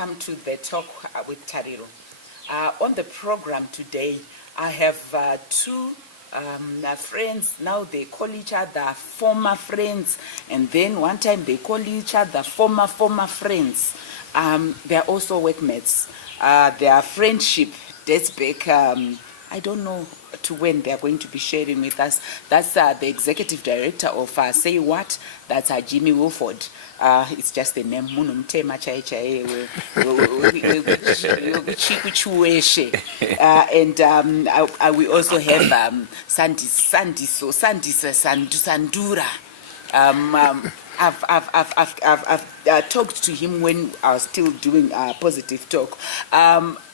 welcome to the talk with Tariro. On the program today, I have two friends. Now they call each other former friends, and then one time they call each other former friends. They are also workmates. Their friendship dates back, I don't know to when they are going to be sharing with us. That's the executive director of Say What. That's Jimmy Wilford. It's just the name. And we also have Sandisa, Sandura. I've talked to him when I was still doing Positive Talk.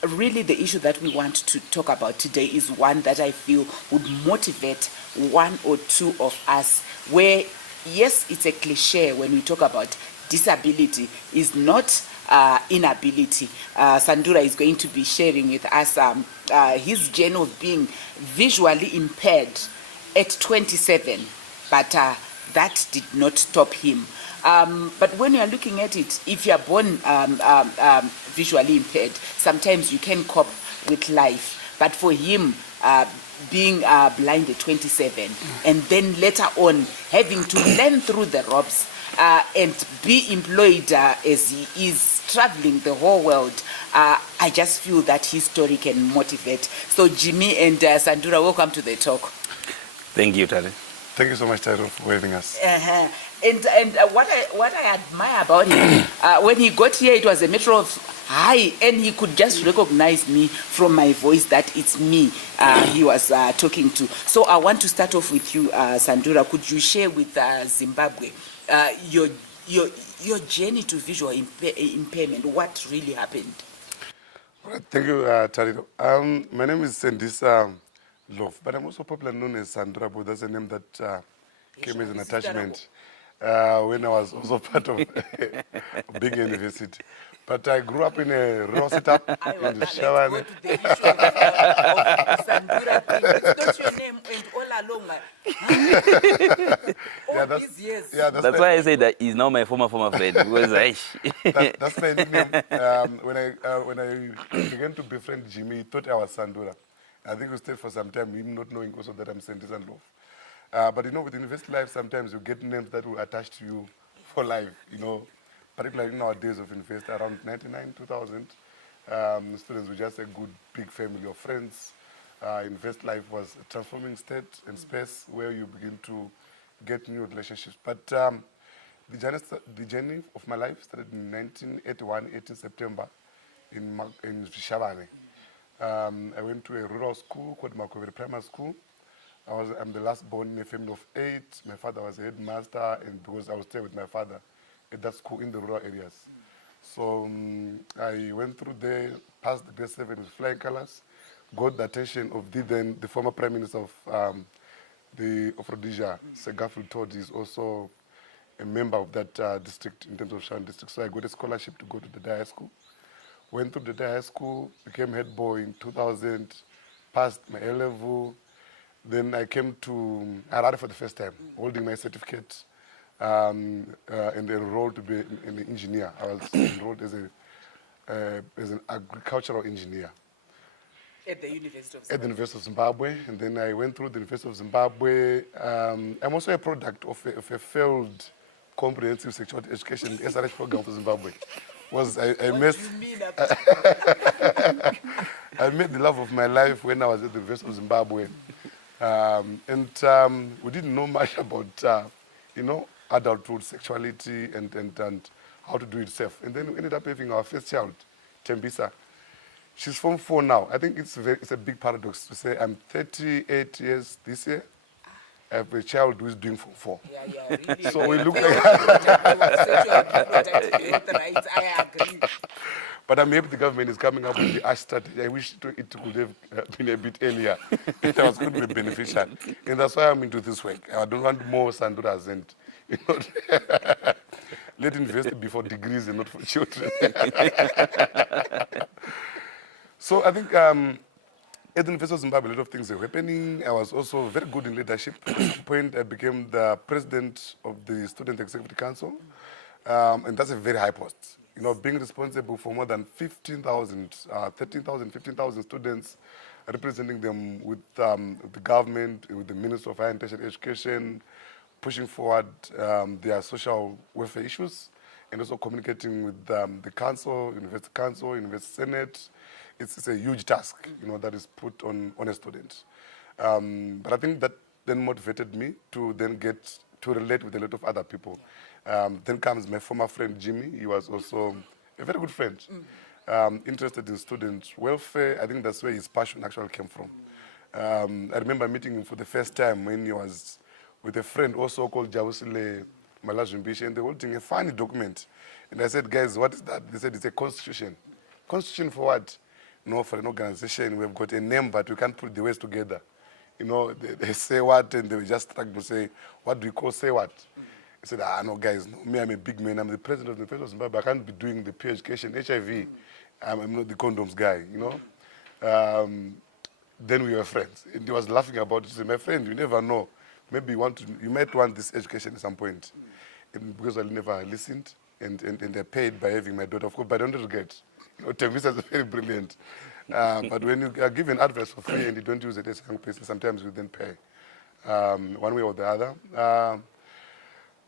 Really, the issue that we want to talk about today is one that I feel would motivate one or two of us, where, yes, it's a cliche when we talk about disability, is not inability. Sandura is going to be sharing with us his journey of being visually impaired at 27, but that did not stop him. But when you are looking at it, if you are born visually impaired, sometimes you can cope with life. But for him, being blind at 27, and then later on having to learn through the ropes and be employed as he is traveling the whole world, I just feel that his story can motivate. So Jimmy and Sandura, welcome to the talk. Thank you, Tari. Thank you so much, Tariro, for having us. And what I admire about him, when he got here, it was a matter of hi, and he could just recognize me from my voice that it's me he was talking to. So I want to start off with you, Sandura. Could you share with Zimbabwe your journey to visual impairment? What really happened? All right, thank you, Tariro. My name is Sandisa, Ndlovu, but I'm also popularly known as Sandura, but that's a name that came as an attachment when I was also part of a big university. But I grew up in a rural setup in the Shavane. It's not your name and all along. All these years. Yeah, that's why I say that he's now my former friend. Because that's my nickname. When I began to befriend Jimmy, he thought I was Sandura. I think we stayed for some time, him not knowing also that I'm Sandisa Ndlovu. But you know, with university life, sometimes you get names that will attach to you for life, you know. Particularly in our days of university, around 99, 2000, students were just a good, big family of friends. University life was a transforming state and space where you begin to get new relationships. But the journey of my life started in 1981, 18 September, in Shavane. I went to a rural school called Makovere Primary School. I'm the last born in a family of 8. My father was a headmaster, and because I was staying with my father at that school in the rural areas. So I went through there, passed the grade 7 with flying colors, got the attention of the former Prime Minister of Rhodesia, Sir Garfield Todd. Is also a member of that district in terms of Shan district. So I got a scholarship to go to the high school. Went through the high school, became head boy in 2000, passed my A-level. Then I came to Harare for the first time, holding my certificate, and enrolled to be an engineer. I was enrolled as an agricultural engineer. At the University of Zimbabwe. At the University of Zimbabwe. And then I went through the University of Zimbabwe. I'm also a product of a failed comprehensive sexuality education SRH program for Zimbabwe. I met the love of my life when I was at the University of Zimbabwe. We didn't know much about, adulthood, sexuality, and how to do it safe. And then we ended up having our first child, Tembisa. She's from 4 now. I think it's a big paradox to say I'm 38 years this year. I have a child who is doing 4. Yeah, really. So we look like I agree. But I'm happy the government is coming up with the ASH strategy. I wish it could have been a bit earlier. It was going to be beneficial. And that's why I'm into this work. I don't want more Sanduras and, let university be for degrees and not for children. So I think at the University of Zimbabwe, a lot of things were happening. I was also very good in leadership. At some point, I became the president of the Student Executive Council. And that's a very high post. You know, being responsible for more than 15,000, 13,000, 15,000 students, representing them with the government, with the Minister of Higher and Tertiary Education, pushing forward their social welfare issues, and also communicating with the council, University Senate. It's a huge task, you know, that is put on a student. But I think that then motivated me to then get to relate with a lot of other people. Then comes my former friend Jimmy. He was also a very good friend, interested in student welfare. I think that's where his passion actually came from. I remember meeting him for the first time when he was with a friend also called Jawusile Malajumbishi, and they were holding a funny document. And I said, guys, what is that? They said, it's a constitution. Constitution for what? No, for an organization, we've got a name, but we can't put the words together. You know, they say what, and they were just trying to say, what do we call say what? I said, no, guys, no, me, I'm a big man. I'm the president of the Federal of Zimbabwe. I can't be doing the peer education, HIV. I'm not the condoms guy, you know? Then we were friends. And he was laughing about it. He said, my friend, you never know. Maybe you might want this education at some point. And because I never listened, and I paid by having my daughter, of course, but I don't regret. You know, Tembisa is very brilliant. But when you are given advice for free and you don't use it as a young person, sometimes you then pay one way or the other.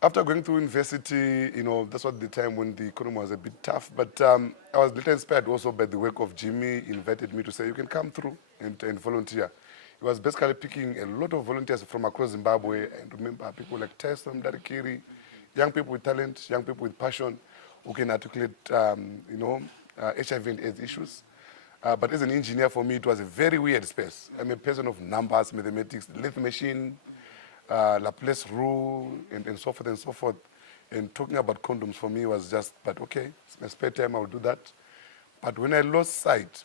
After going through university, you know, that's what the time when the economy was a bit tough. But I was little inspired also by the work of Jimmy. He invited me to say, you can come through and volunteer. He was basically picking a lot of volunteers from across Zimbabwe. And remember, people like Tyson, Darikiri, young people with talent, young people with passion, who can articulate, you know, HIV and AIDS issues. But as an engineer, for me, it was a very weird space. I'm a person of numbers, mathematics, lathe machine, Laplace rule, and so forth and so forth. And talking about condoms for me was just, but okay, it's my spare time, I'll do that. But when I lost sight,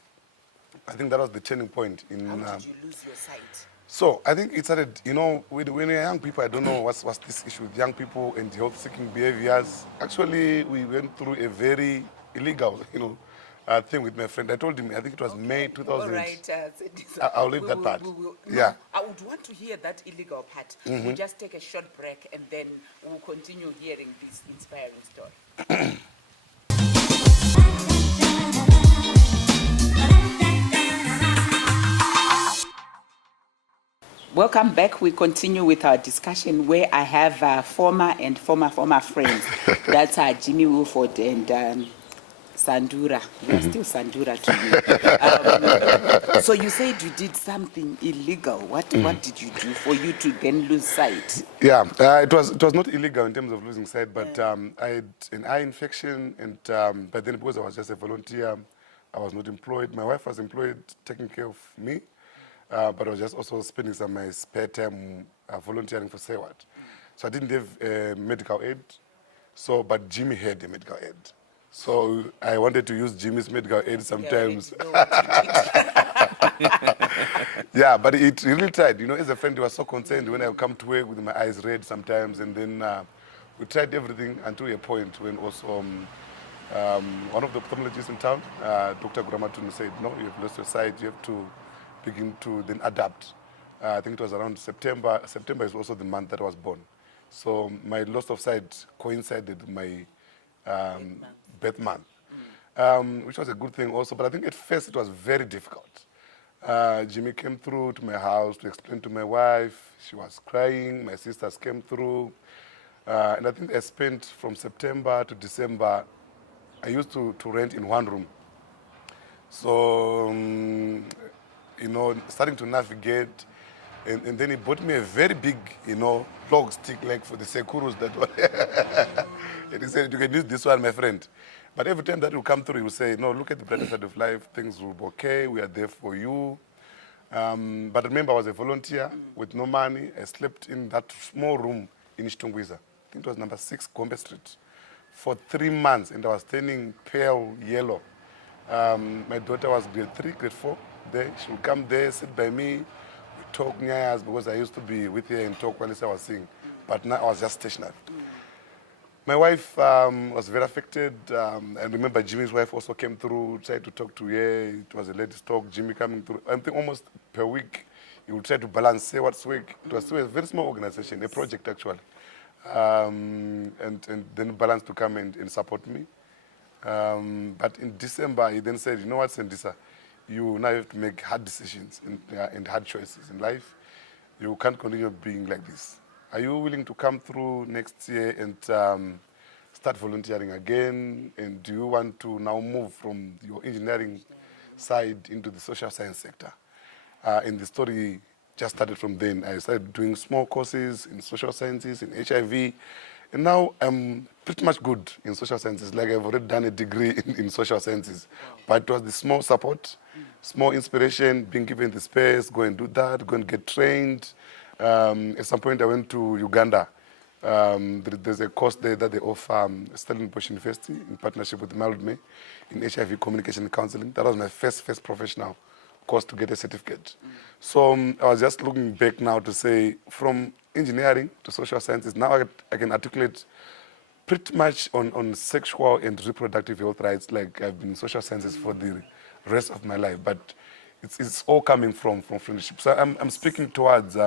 I think that was the turning point. How did you lose your sight? So I think it started, you know, when we're young people, I don't know what's this issue with young people and health-seeking behaviors. Actually, we went through a very illegal, you know, thing with my friend. I told him, I think it was May 2000. All right, Sandisa. I'll leave that part. No, Yeah. I would want to hear that illegal part. We'll just take a short break and then we'll continue hearing this inspiring story. Welcome back. We continue with our discussion where I have former friends. That's Jimmy Wilford and Sandura. We are still Sandura to you. So you said you did something illegal. What did you do for you to then lose sight? Yeah, it was not illegal in terms of losing sight, but I had an eye infection, and but then because I was just a volunteer, I was not employed. My wife was employed, taking care of me. But I was just also spending some of my spare time volunteering for SEWAT. So I didn't have medical aid, but Jimmy had a medical aid. So I wanted to use Jimmy's medical aid sometimes. Yeah, but it really tried. You know, as a friend, he was so concerned when I would come to work with my eyes red sometimes. And then we tried everything until a point when also one of the ophthalmologists in town, Dr. Guramatunu, said, no, you have lost your sight, you have to begin to then adapt. I think it was around September. September is also the month that I was born. So my loss of sight coincided with my birth month, which was a good thing also. But I think at first it was very difficult. Jimmy came through to my house to explain to my wife. She was crying. My sisters came through. And I think I spent from September to December, I used to rent in one room. So, you know, starting to navigate, and then he bought me a very big, you know, log stick like for the Sekurus that one. And he said, you can use this one, my friend. But every time that you come through, he will say, no, look at the brighter side of life, things will be okay, we are there for you. But remember, I was a volunteer with no money. I slept in that small room in Ishtungwiza. I think it was number 6 Gombe Street for 3 months, and I was turning pale yellow. My daughter was grade 3, grade 4. There, she would come there, sit by me, we talk nyayas, because I used to be with her and talk while I was singing. But now I was just stationary. My wife was very affected. I remember Jimmy's wife also came through, tried to talk to her. It was a ladies' talk, Jimmy coming through. I think almost per week, he would try to balance say what's week. It was still a very small organization, a project actually. And then balance to come and support me. But in December, he then said, you know what, Sandisa, you now have to make hard decisions and hard choices in life. You can't continue being like this. Are you willing to come through next year and start volunteering again? And do you want to now move from your engineering side into the social science sector? And the story just started from then. I started doing small courses in social sciences, in HIV, and now I'm pretty much good in social sciences. Like I've already done a degree in social sciences. But it was the small support, small inspiration, being given the space, go and do that, go and get trained. At some point I went to Uganda. There's a course there that they offer Stellenbosch University in partnership with Maldme in HIV communication and counseling. That was my first professional course to get a certificate. So I was just looking back now to say, from engineering to social sciences, now I can articulate pretty much on sexual and reproductive health rights, like I've been in social sciences for the rest of my life. But it's all coming from friendship. So I'm speaking towards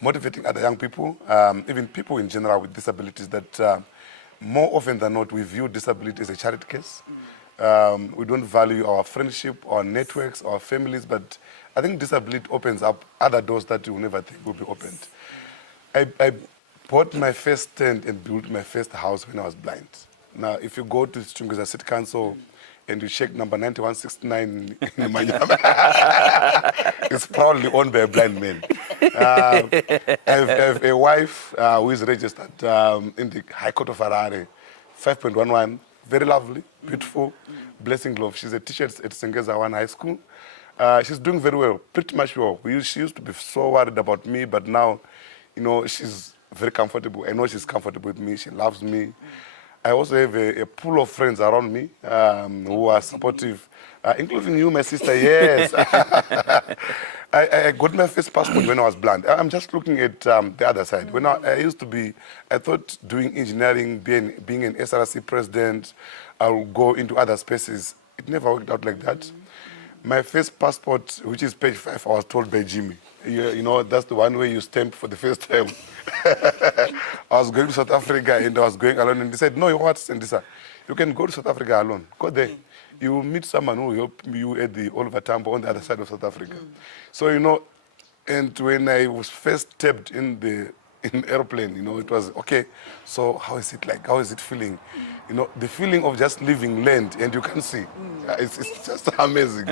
motivating other young people, even people in general with disabilities, that more often than not, we view disability as a charity case. We don't value our friendship, our networks, our families, but I think disability opens up other doors that you will never think will be opened. I bought my first tent and built my first house when I was blind. Now, if you go to Chunguza City Council and you check number 9169 in Manyama, it's proudly owned by a blind man. I have a wife who is registered in the High Court of Harare, 5.11, very lovely, beautiful, blessing love. She's a teacher at Sengeza One High School. She's doing very well, pretty much well. She used to be so worried about me, but now, you know, she's very comfortable. I know she's comfortable with me. She loves me. I also have a pool of friends around me who are supportive, including you, my sister. Yes. I got my first passport when I was blind. I'm just looking at the other side. When I used to be, I thought doing engineering, being an SRC president, I'll go into other spaces. It never worked out like that. My first passport, which is page 5, I was told by Jimmy. You know, that's the one way you stamp for the first time. I was going to South Africa and I was going alone, and he said, no, what, Sandisa? You can go to South Africa alone. Go there. You will meet someone who will help you at the Oliver Tambo on the other side of South Africa. So, you know, and when I was first tapped in the airplane, you know, it was, okay, so how is it like? How is it feeling? You know, the feeling of just leaving land and you can see. It's just amazing.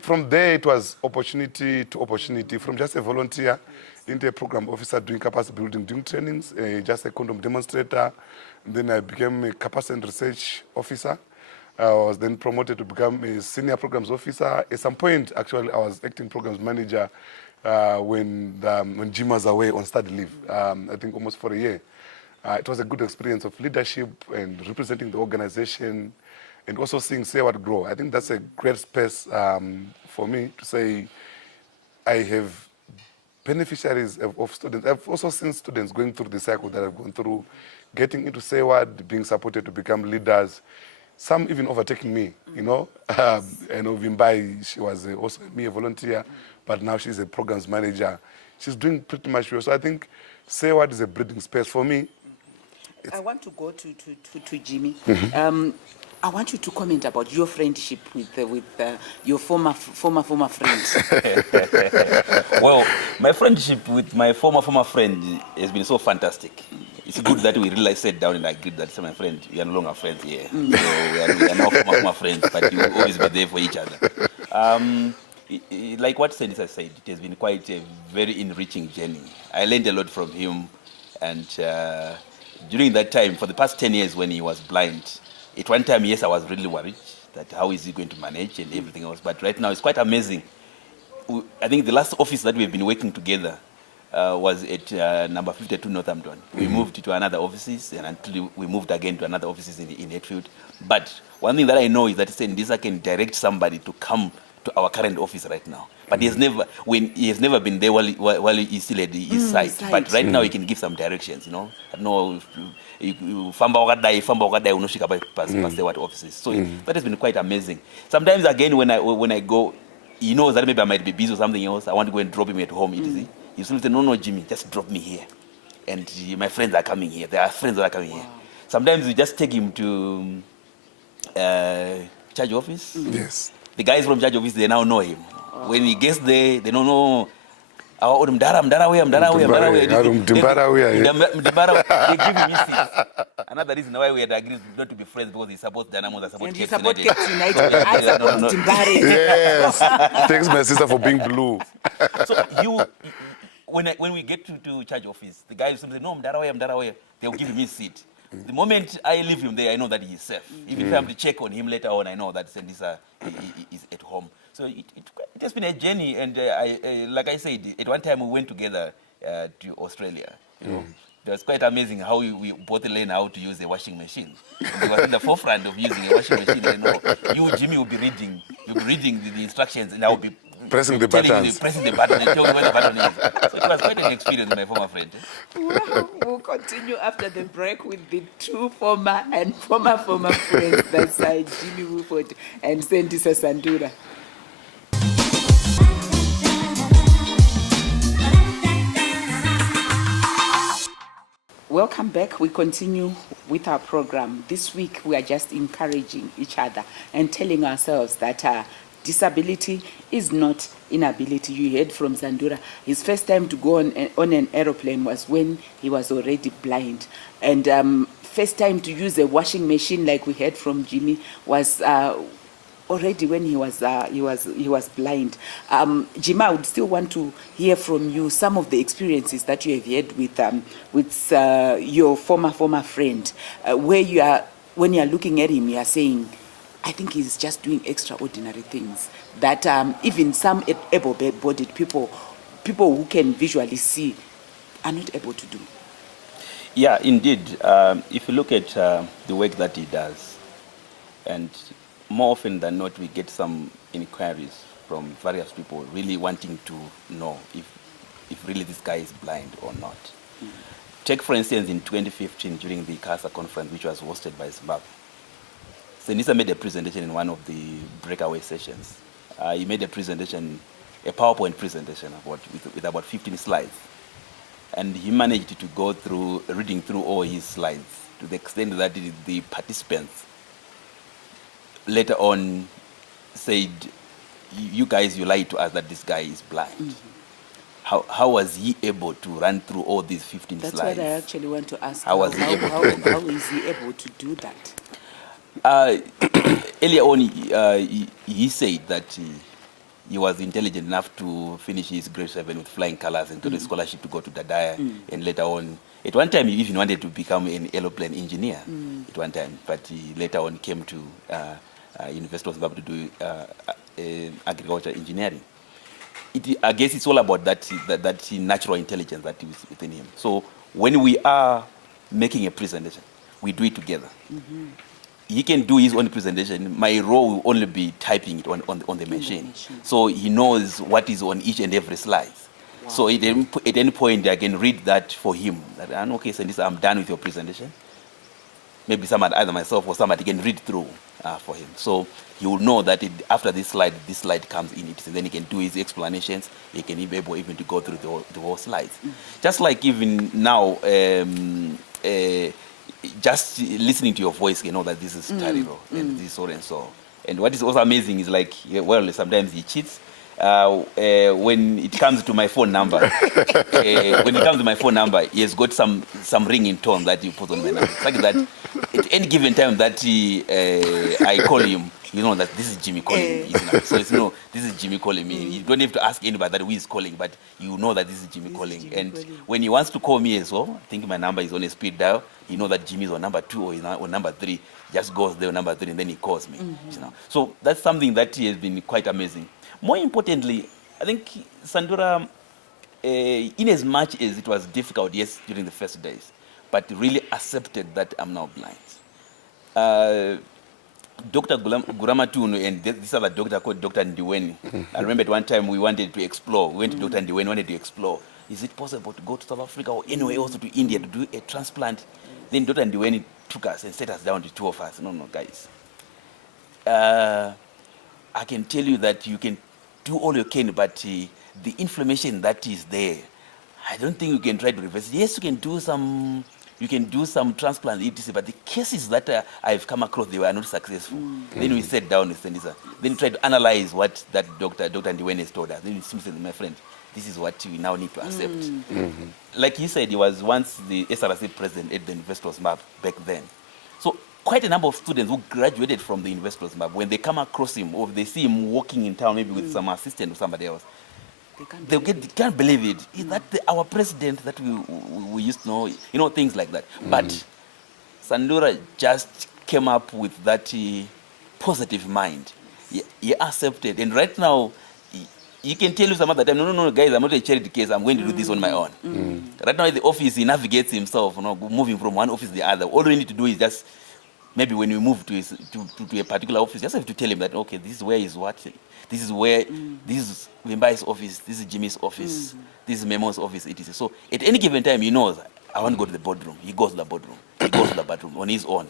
From there, it was opportunity to opportunity. From just a volunteer into a program officer doing capacity building, doing trainings, just a condom demonstrator. Then I became a capacity and research officer. I was then promoted to become a senior programs officer. At some point, actually, I was acting programs manager when Jim was away on study leave, I think almost for a year. It was a good experience of leadership and representing the organization and also seeing Seward grow. I think that's a great space for me to say I have beneficiaries of students. I've also seen students going through the cycle that I've gone through, getting into Seward, being supported to become leaders, some even overtaking me, you know. I know Vimbai, she was also a volunteer, but now she's a programs manager. She's doing pretty much well. So I think Seward is a breeding space for me. I want to go to Jimmy. I want you to comment about your friendship with your former friend. Well, my friendship with my former friend has been so fantastic. It's good that we really sat down and agreed that, my friend, we are no longer friends here. So we are now former friends, but you will always be there for each other. Like what Sandisa said, it has been quite a very enriching journey. I learned a lot from him, and during that time, for the past 10 years when he was blind, at one time, yes, I was really worried that how is he going to manage and everything else. But right now, it's quite amazing. I think the last office that we've been working together was at number 52 Northampton. We moved to another offices, and until we moved again to another offices in Hatfield. But one thing that I know is that Sandisa can direct somebody to come to our current office right now. But he has never been there while he still had his sight. But right now he can give some directions, you know. I know famba wakadai unoshika past what offices. So that has been quite amazing. Sometimes again when I go, he knows that maybe I might be busy or something else. I want to go and drop him at home. You see, he still say, no, Jimmy, just drop me here. and my friends are coming here. There are friends that are coming here. Sometimes we just take him to charge office. Yes. The guys from charge office, they now know him. When he gets there, they don't know. Oh, Mdara, they give him seats. Another reason why we had agreed not to be friends because he supports Dynamos, I support And you Cape support United. Cape United. I support Timbare. Yes. Thanks, my sister, for being blue. So when we get to charge office, the guys say, no, Mdara, they'll give him his seat. The moment I leave him there, I know that he's safe. Even if I have to check on him later on, I know that Sandisa is at home. So it has been a journey, and like I said, at one time we went together to Australia. You know, it was quite amazing how we both learned how to use a washing machine. We were in the forefront of using a washing machine. You know, you, Jimmy, will be reading the instructions, and I will be Pressing the telling buttons. you, pressing the button and telling you where the button is. So it was quite an experience with my former friend. Well, we'll continue after the break with the two former friends. That's Jimmy Woolford and Sandisa Sandura. Welcome back. We continue with our program. This week we are just encouraging each other and telling ourselves that disability is not inability. You heard from Sandura. His first time to go on an aeroplane was when he was already blind. And first time to use a washing machine, like we heard from Jimmy, was already when he was blind. Jimmy, I would still want to hear from you some of the experiences that you have had with your former friend, where when you are looking at him, you are saying, I think he's just doing extraordinary things that even some able-bodied people who can visually see, are not able to do. Yeah, indeed. If you look at the work that he does, and more often than not, we get some inquiries from various people really wanting to know if really this guy is blind or not. Take, for instance, in 2015, during the CASA conference, which was hosted by Zimbabwe, Sandisa made a presentation in one of the breakaway sessions. He made a PowerPoint presentation with about 15 slides. And he managed to go through, reading through all his slides to the extent that the participants later on said, you guys, you lied to us that this guy is blind. How was he able to run through all these 15 That's slides? what I actually want to ask. How was he able to do that? How is he able to do that? Earlier on, he said that he was intelligent enough to finish his grade 7 with flying colors and got a scholarship to go to Dadaya. And later on, at one time, he even wanted to become an aeroplane engineer at one time, but he later on came to University of Zimbabwe to do agriculture engineering. I guess it's all about that natural intelligence that is within him. So when we are making a presentation, we do it together. He can do his own presentation. My role will only be typing it on the machine. So he knows what is on each and every slide. Wow. So at any point, I can read that for him. That, okay, Sandisa, I'm done with your presentation. Maybe somebody, either myself or somebody, can read through for him. So he will know that after this slide comes in it. And then he can do his explanations. He can be able even to go through the whole slides. Just like even now, just listening to your voice, you know that this is Tariro and this is so and so. And what is also amazing is like, well, sometimes he cheats. When it comes to my phone number, he has got some ringing tone that you put on my number. It's like that at any given time that I call him, you know that this is Jimmy calling me. So it's this is Jimmy calling me. You don't have to ask anybody that who is calling, but you know that this is Jimmy calling. When he wants to call me as well, I think my number is on a speed dial. You know that Jimmy is on number 2 or number 3. Just goes there on number 3 and then he calls me. So that's something that has been quite amazing. More importantly, I think Sandura, in as much as it was difficult, yes, during the first days, but really accepted that I'm now blind. Dr. Guramatunu and this other doctor called Dr. Ndlovu. I remember at one time we wanted to explore. We went to Dr. Ndlovu, wanted to explore. Is it possible to go to South Africa or anywhere else to India to do a transplant? Then Dr. Ndlovu took us and set us down, the two of us. No, guys. I can tell you that you can do all you can, but the inflammation that is there, I don't think you can try to reverse it. Yes, you can do some transplant, etc. But the cases that I've come across, they were not successful. Then we sat down with Sandisa. Then we tried to analyze what that Dr. Ndlovu has told us. Then we said, my friend, this is what we now need to accept. Like he said, he was once the SRC president at the University of Zimbabwe back then. So quite a number of students who graduated from the University of Zimbabwe, when they come across him or they see him walking in town, maybe with some assistant or somebody else, they can't believe it. Is that our president that we used to know, things like that. But Sandura just came up with that positive mind. He accepted. And right now, he can tell you some other time, no, guys, I'm not a charity case. I'm going to do this on my own. Right now, in the office, he navigates himself, moving from one office to the other. All we need to do is just, maybe when we move to a particular office, just have to tell him that, okay, this is where he's watching. This is where, this is Wimba's office, this is Jimmy's office, this is Memo's office, etc. So at any given time, he knows, I want to go to the boardroom. He goes to the boardroom. He goes to the bathroom on his own.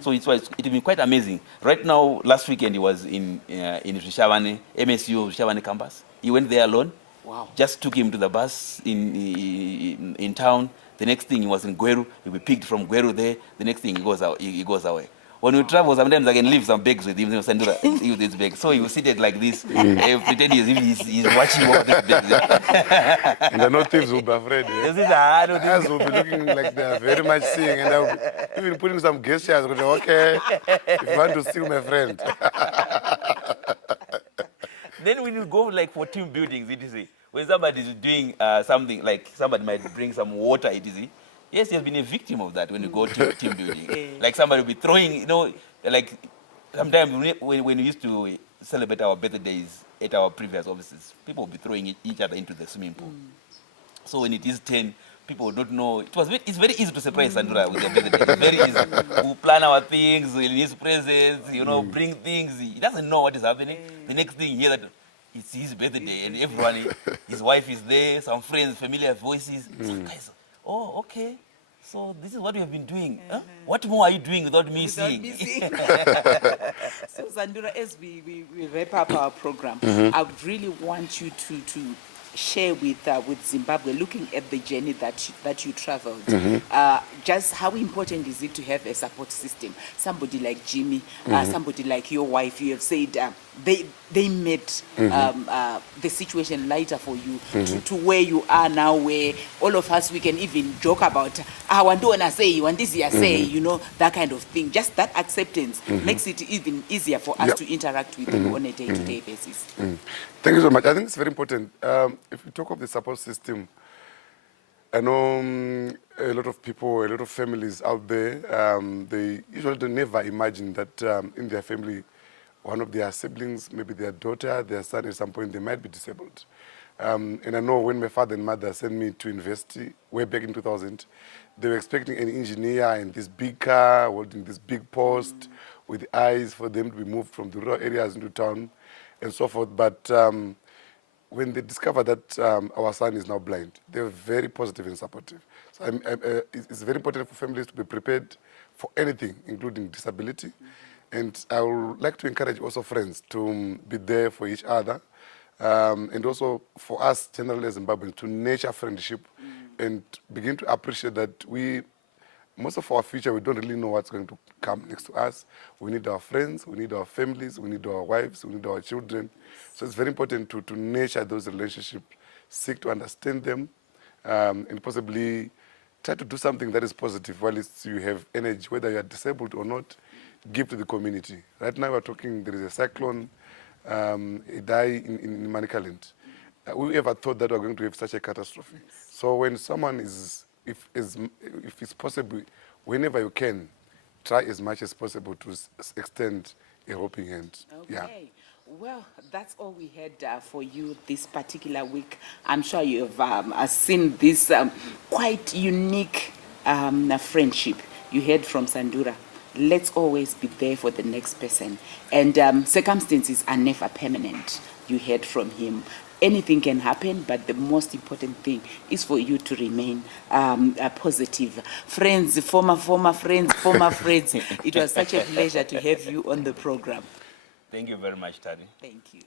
So it will be quite amazing. Right now, last weekend, he was in Rishavane, MSU Rishavane campus. He went there alone. Wow. Just took him to the bus in town. The next thing, he was in Gweru. He'll be picked from Gweru there. The next thing, he goes away. When we travel, sometimes I can leave some bags with him. Sandura with his bag. So he was seated like this, pretend he's watching all these bags. And the no thieves will be afraid. Guys will be looking like they're very much seeing, and they'll even putting some gestures. Okay, if you want to steal my friend. Then when you go like for team buildings, etc. When somebody is doing something, like somebody might bring some water, etc. Yes, he has been a victim of that when you go to team building. Like somebody will be throwing, like sometimes when we used to celebrate our birthdays at our previous offices, people will be throwing each other into the swimming pool. So when it is 10, people don't know. It's very easy to surprise Sandura with their birthday. It's very easy. We plan our things in his presence, bring things. He doesn't know what is happening. The next thing, you hear that it's his birthday and everyone, his wife is there, some friends, familiar voices. Some guys, oh, okay. So this is what we have been doing. Huh? What more are you doing without me seeing? So Sandura, as we wrap up our program, I would really want you to share with Zimbabwe, looking at the journey that you traveled, just how important is it to have a support system? Somebody like Jimmy, somebody like your wife, you have said they made the situation lighter for you to where you are now, where all of us, we can even joke about, I want to say, want this year say, that kind of thing. Just that acceptance makes it even easier for us to interact with you on a day-to-day basis. Thank you so much. I think it's very important. If we talk of the support system, I know a lot of people, a lot of families out there, they usually never imagine that in their family, one of their siblings, maybe their daughter, their son, at some point, they might be disabled. And I know when my father and mother sent me to university, way back in 2000, they were expecting an engineer in this big car, holding this big post, with eyes for them to be moved from the rural areas into town, and so forth. But when they discovered that our son is now blind, they were very positive and supportive. So it's very important for families to be prepared for anything, including disability. And I would like to encourage also friends to be there for each other, and also for us, generally as Zimbabweans, to nurture friendship and begin to appreciate that most of our future, we don't really know what's going to come next to us. We need our friends, we need our families, we need our wives, we need our children. So it's very important to nurture those relationships, seek to understand them, and possibly try to do something that is positive while you have energy, whether you are disabled or not, give to the community. Right now we're talking, there is a cyclone, a die in Manicaland. We ever thought that we're going to have such a catastrophe? So when someone is, if it's possible, whenever you can, try as much as possible to extend a helping hand. Okay. Yeah. Well, that's all we had for you this particular week. I'm sure you have seen this quite unique friendship you had from Sandura. Let's always be there for the next person. And circumstances are never permanent. You heard from him. Anything can happen, but the most important thing is for you to remain positive. Friends, former friends, it was such a pleasure to have you on the program. Thank you very much, Tadi. Thank you.